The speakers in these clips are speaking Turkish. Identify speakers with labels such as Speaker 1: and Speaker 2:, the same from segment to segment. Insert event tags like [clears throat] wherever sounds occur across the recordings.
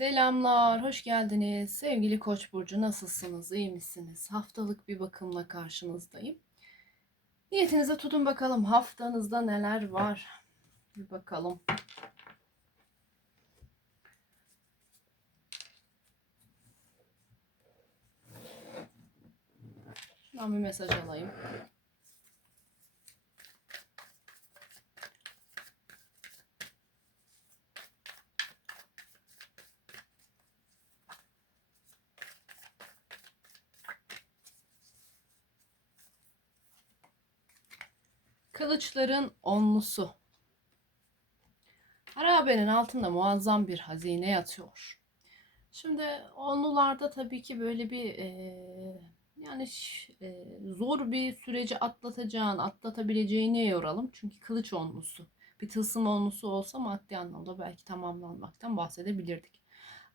Speaker 1: Selamlar, hoş geldiniz. Sevgili Koç burcu nasılsınız? İyi misiniz? Haftalık bir bakımla karşınızdayım. Niyetinize tutun bakalım haftanızda neler var. Bir bakalım. Şuradan bir mesaj alayım. Kılıçların onlusu. Harabenin altında muazzam bir hazine yatıyor. Şimdi onlularda tabii ki böyle bir e, yani e, zor bir süreci atlatacağın, atlatabileceğine yoralım. Çünkü kılıç onlusu. Bir tılsım onlusu olsa maddi anlamda belki tamamlanmaktan bahsedebilirdik.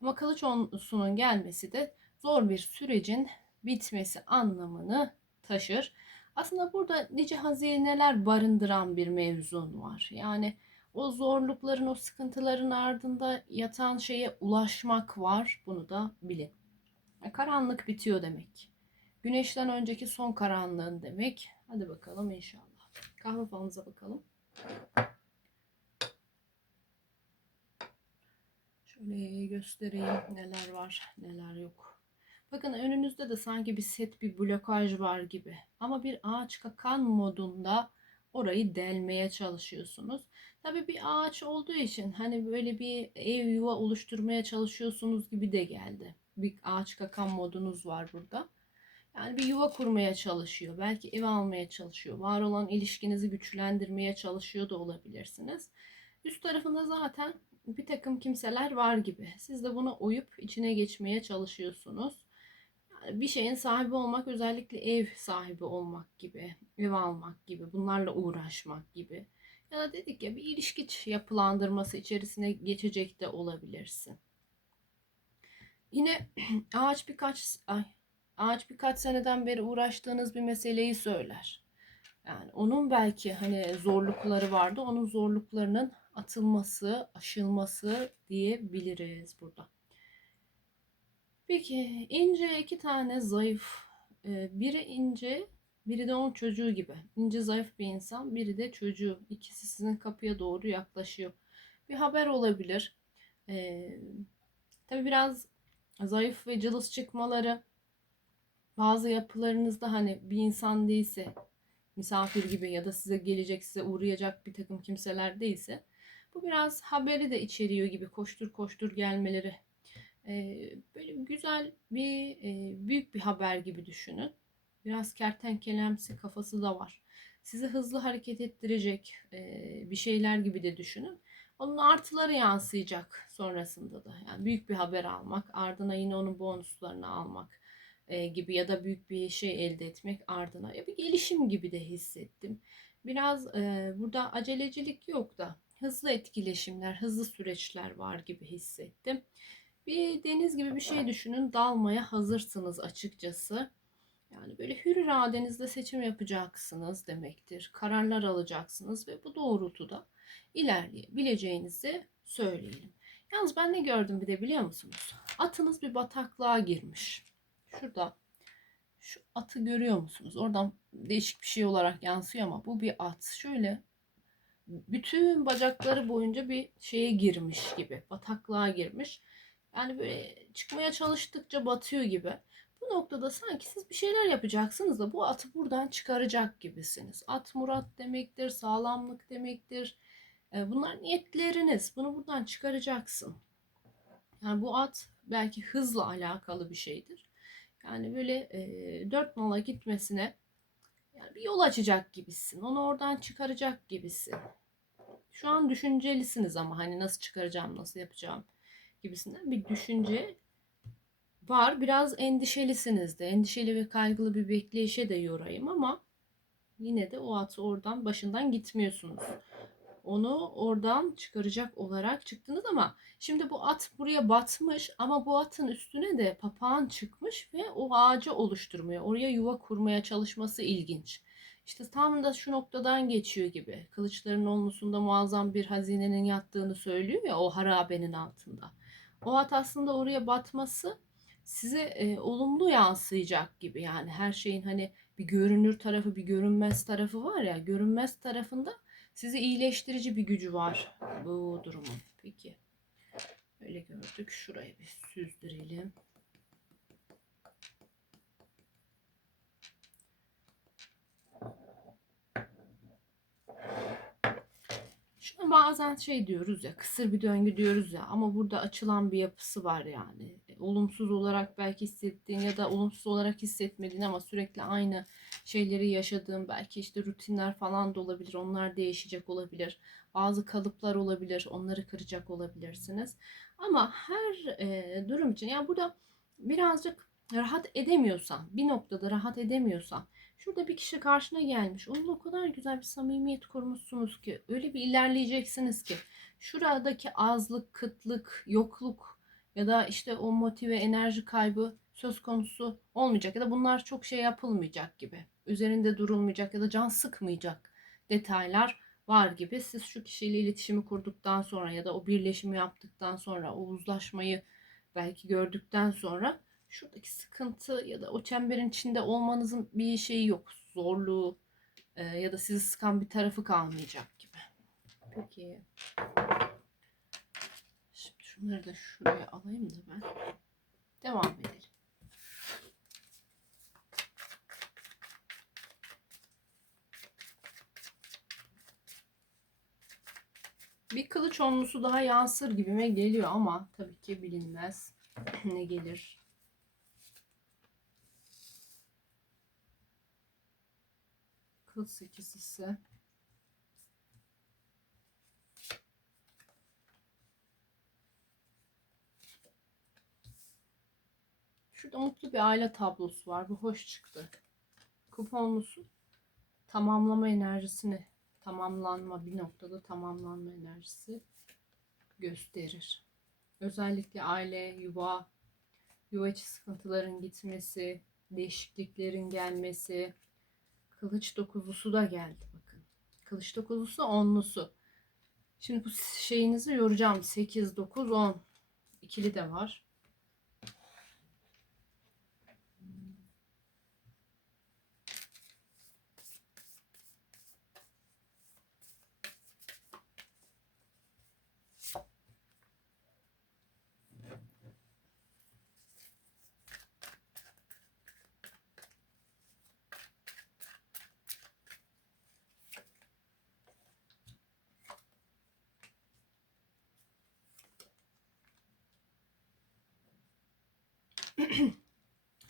Speaker 1: Ama kılıç onlusunun gelmesi de zor bir sürecin bitmesi anlamını taşır. Aslında burada nice hazineler barındıran bir mevzun var. Yani o zorlukların, o sıkıntıların ardında yatan şeye ulaşmak var. Bunu da bilin. E, Karanlık bitiyor demek. Güneşten önceki son karanlığın demek. Hadi bakalım inşallah. Kahve falınıza bakalım. Şöyle göstereyim neler var, neler yok. Bakın önünüzde de sanki bir set bir blokaj var gibi. Ama bir ağaç kakan modunda orayı delmeye çalışıyorsunuz. Tabii bir ağaç olduğu için hani böyle bir ev yuva oluşturmaya çalışıyorsunuz gibi de geldi. Bir ağaç kakan modunuz var burada. Yani bir yuva kurmaya çalışıyor. Belki ev almaya çalışıyor. Var olan ilişkinizi güçlendirmeye çalışıyor da olabilirsiniz. Üst tarafında zaten bir takım kimseler var gibi. Siz de buna uyup içine geçmeye çalışıyorsunuz bir şeyin sahibi olmak özellikle ev sahibi olmak gibi, ev almak gibi, bunlarla uğraşmak gibi. Ya da dedik ya bir ilişki yapılandırması içerisine geçecek de olabilirsin. Yine [clears throat] ağaç birkaç ay ağaç birkaç seneden beri uğraştığınız bir meseleyi söyler. Yani onun belki hani zorlukları vardı. Onun zorluklarının atılması, aşılması diyebiliriz burada. Peki ince iki tane zayıf. Ee, biri ince, biri de onun çocuğu gibi. İnce zayıf bir insan, biri de çocuğu. İkisi sizin kapıya doğru yaklaşıyor. Bir haber olabilir. Ee, tabii biraz zayıf ve cılız çıkmaları bazı yapılarınızda hani bir insan değilse misafir gibi ya da size gelecek size uğrayacak bir takım kimseler değilse bu biraz haberi de içeriyor gibi koştur koştur gelmeleri böyle güzel bir büyük bir haber gibi düşünün. Biraz kertenkelemsi kafası da var. Sizi hızlı hareket ettirecek bir şeyler gibi de düşünün. Onun artıları yansıyacak sonrasında da. Yani büyük bir haber almak, ardına yine onun bonuslarını almak gibi ya da büyük bir şey elde etmek ardına. Ya bir gelişim gibi de hissettim. Biraz burada acelecilik yok da hızlı etkileşimler, hızlı süreçler var gibi hissettim. Bir deniz gibi bir şey düşünün. Dalmaya hazırsınız açıkçası. Yani böyle hür iradenizle seçim yapacaksınız demektir. Kararlar alacaksınız ve bu doğrultuda ilerleyebileceğinizi söyleyelim. Yalnız ben ne gördüm bir de biliyor musunuz? Atınız bir bataklığa girmiş. Şurada şu atı görüyor musunuz? Oradan değişik bir şey olarak yansıyor ama bu bir at. Şöyle bütün bacakları boyunca bir şeye girmiş gibi. Bataklığa girmiş. Yani böyle çıkmaya çalıştıkça batıyor gibi. Bu noktada sanki siz bir şeyler yapacaksınız da bu atı buradan çıkaracak gibisiniz. At murat demektir, sağlamlık demektir. E, bunlar niyetleriniz. Bunu buradan çıkaracaksın. Yani bu at belki hızla alakalı bir şeydir. Yani böyle e, dört nala gitmesine yani bir yol açacak gibisin. Onu oradan çıkaracak gibisin. Şu an düşüncelisiniz ama hani nasıl çıkaracağım, nasıl yapacağım gibisinden bir düşünce var. Biraz endişelisiniz de. Endişeli ve kaygılı bir bekleyişe de yorayım ama yine de o atı oradan başından gitmiyorsunuz. Onu oradan çıkaracak olarak çıktınız ama şimdi bu at buraya batmış ama bu atın üstüne de papağan çıkmış ve o ağacı oluşturmaya, oraya yuva kurmaya çalışması ilginç. İşte tam da şu noktadan geçiyor gibi. Kılıçların olmusunda muazzam bir hazinenin yattığını söylüyor ya o harabenin altında. O hat aslında oraya batması size e, olumlu yansıyacak gibi yani her şeyin hani bir görünür tarafı bir görünmez tarafı var ya görünmez tarafında sizi iyileştirici bir gücü var bu durumun. Peki öyle gördük şurayı bir süzdürelim. Bazen şey diyoruz ya kısır bir döngü diyoruz ya ama burada açılan bir yapısı var yani. E, Olumsuz olarak belki hissettiğin ya da olumsuz olarak hissetmediğin ama sürekli aynı şeyleri yaşadığın belki işte rutinler falan da olabilir. Onlar değişecek olabilir. Bazı kalıplar olabilir. Onları kıracak olabilirsiniz. Ama her e, durum için yani burada birazcık rahat edemiyorsan, bir noktada rahat edemiyorsan Şurada bir kişi karşına gelmiş. Onunla o kadar güzel bir samimiyet kurmuşsunuz ki. Öyle bir ilerleyeceksiniz ki. Şuradaki azlık, kıtlık, yokluk ya da işte o motive, enerji kaybı söz konusu olmayacak. Ya da bunlar çok şey yapılmayacak gibi. Üzerinde durulmayacak ya da can sıkmayacak detaylar var gibi. Siz şu kişiyle iletişimi kurduktan sonra ya da o birleşimi yaptıktan sonra o uzlaşmayı belki gördükten sonra şuradaki sıkıntı ya da o çemberin içinde olmanızın bir şeyi yok. Zorluğu e, ya da sizi sıkan bir tarafı kalmayacak gibi. Peki. Şimdi şunları da şuraya alayım da ben. Devam edelim. Bir kılıç onlusu daha yansır gibime geliyor ama tabii ki bilinmez [clears throat] ne gelir. Kıl sekizlisi. Şurada mutlu bir aile tablosu var. Bu hoş çıktı. Kuponlusu tamamlama enerjisini, tamamlanma bir noktada tamamlanma enerjisi gösterir. Özellikle aile, yuva, yuva içi sıkıntıların gitmesi, değişikliklerin gelmesi, Kılıç dokuzlusu da geldi bakın. Kılıç dokuzlusu onlusu. Şimdi bu şeyinizi yoracağım. 8, 9, 10. İkili de var.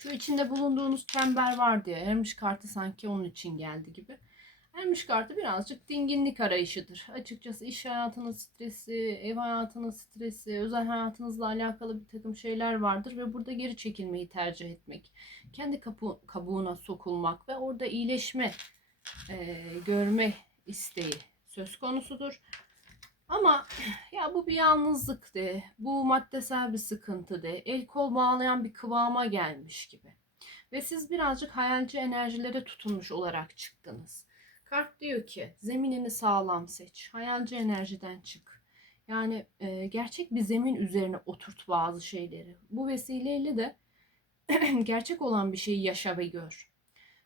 Speaker 1: Şu içinde bulunduğunuz çember var diye ermiş kartı sanki onun için geldi gibi. Ermiş kartı birazcık dinginlik arayışıdır. Açıkçası iş hayatının stresi, ev hayatının stresi, özel hayatınızla alakalı bir takım şeyler vardır ve burada geri çekilmeyi tercih etmek. Kendi kapu, kabuğuna sokulmak ve orada iyileşme e, görme isteği söz konusudur. Ama ya bu bir yalnızlık de, bu maddesel bir sıkıntı de, el kol bağlayan bir kıvama gelmiş gibi. Ve siz birazcık hayalci enerjilere tutunmuş olarak çıktınız. Kart diyor ki zeminini sağlam seç, hayalci enerjiden çık. Yani e, gerçek bir zemin üzerine oturt bazı şeyleri. Bu vesileyle de [clears throat] gerçek olan bir şeyi yaşa ve gör.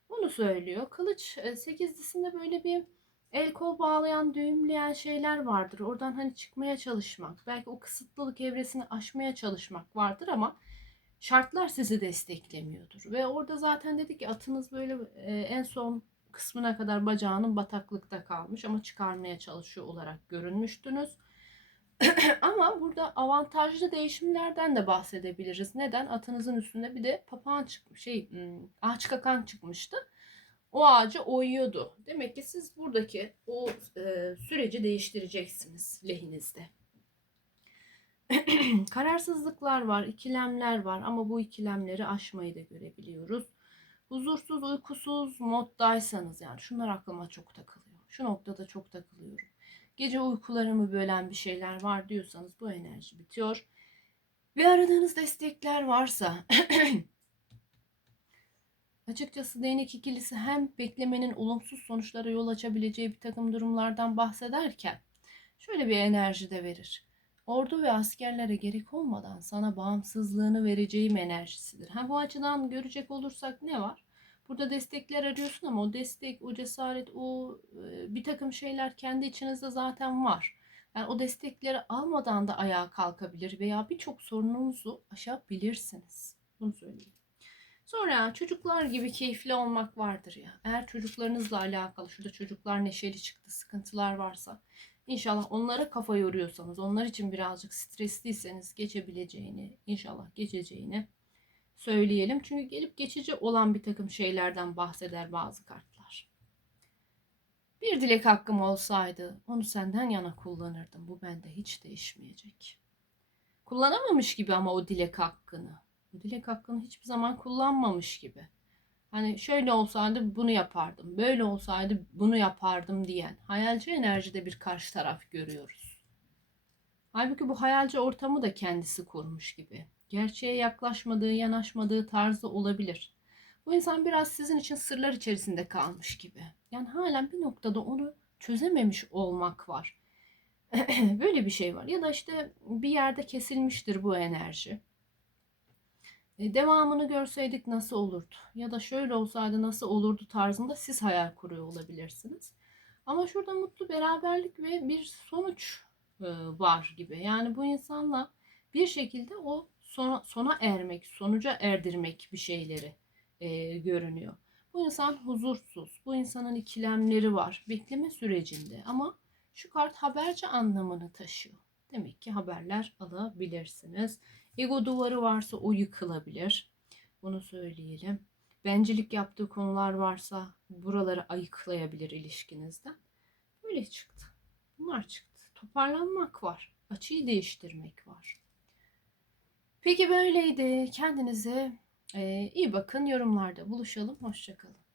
Speaker 1: Bunu söylüyor. Kılıç e, sekizlisinde böyle bir el kol bağlayan, düğümleyen şeyler vardır. Oradan hani çıkmaya çalışmak, belki o kısıtlılık evresini aşmaya çalışmak vardır ama şartlar sizi desteklemiyordur. Ve orada zaten dedi ki atınız böyle e, en son kısmına kadar bacağının bataklıkta kalmış ama çıkarmaya çalışıyor olarak görünmüştünüz. [clears throat] ama burada avantajlı değişimlerden de bahsedebiliriz. Neden? Atınızın üstünde bir de papağan çıkmış, şey, hmm, ağaç kakan çıkmıştı o ağacı oyuyordu. Demek ki siz buradaki o e, süreci değiştireceksiniz lehinizde. [clears throat] Kararsızlıklar var, ikilemler var ama bu ikilemleri aşmayı da görebiliyoruz. Huzursuz, uykusuz moddaysanız yani şunlar aklıma çok takılıyor. Şu noktada çok takılıyorum. Gece uykularımı bölen bir şeyler var diyorsanız bu enerji bitiyor. Ve aradığınız destekler varsa [clears throat] Açıkçası değnek ikilisi hem beklemenin olumsuz sonuçlara yol açabileceği bir takım durumlardan bahsederken şöyle bir enerji de verir. ordu ve askerlere gerek olmadan sana bağımsızlığını vereceğim enerjisidir. Ha bu açıdan görecek olursak ne var? Burada destekler arıyorsun ama o destek, o cesaret, o e, bir takım şeyler kendi içinizde zaten var. Yani o destekleri almadan da ayağa kalkabilir veya birçok sorununuzu aşabilirsiniz. Bunu söyleyeyim. Sonra çocuklar gibi keyifli olmak vardır ya. Eğer çocuklarınızla alakalı şurada çocuklar neşeli çıktı, sıkıntılar varsa inşallah onlara kafa yoruyorsanız, onlar için birazcık stresliyseniz geçebileceğini, inşallah geçeceğini söyleyelim. Çünkü gelip geçici olan bir takım şeylerden bahseder bazı kartlar. Bir dilek hakkım olsaydı onu senden yana kullanırdım. Bu bende hiç değişmeyecek. Kullanamamış gibi ama o dilek hakkını. Dilek hakkını hiçbir zaman kullanmamış gibi. Hani şöyle olsaydı bunu yapardım, böyle olsaydı bunu yapardım diyen hayalci enerjide bir karşı taraf görüyoruz. Halbuki bu hayalci ortamı da kendisi kurmuş gibi. Gerçeğe yaklaşmadığı, yanaşmadığı tarzı olabilir. Bu insan biraz sizin için sırlar içerisinde kalmış gibi. Yani halen bir noktada onu çözememiş olmak var. [clears throat] Böyle bir şey var. Ya da işte bir yerde kesilmiştir bu enerji. E, devamını görseydik nasıl olurdu? Ya da şöyle olsaydı nasıl olurdu tarzında siz hayal kuruyor olabilirsiniz. Ama şurada mutlu beraberlik ve bir sonuç e, var gibi. Yani bu insanla bir şekilde o sona, sona ermek, sonuca erdirmek bir şeyleri e, görünüyor. Bu insan huzursuz, bu insanın ikilemleri var bekleme sürecinde ama şu kart haberci anlamını taşıyor. Demek ki haberler alabilirsiniz. Ego duvarı varsa o yıkılabilir. Bunu söyleyelim. Bencillik yaptığı konular varsa buraları ayıklayabilir ilişkinizden. Böyle çıktı. Bunlar çıktı. Toparlanmak var. Açıyı değiştirmek var. Peki böyleydi. Kendinize iyi bakın. Yorumlarda buluşalım. Hoşçakalın.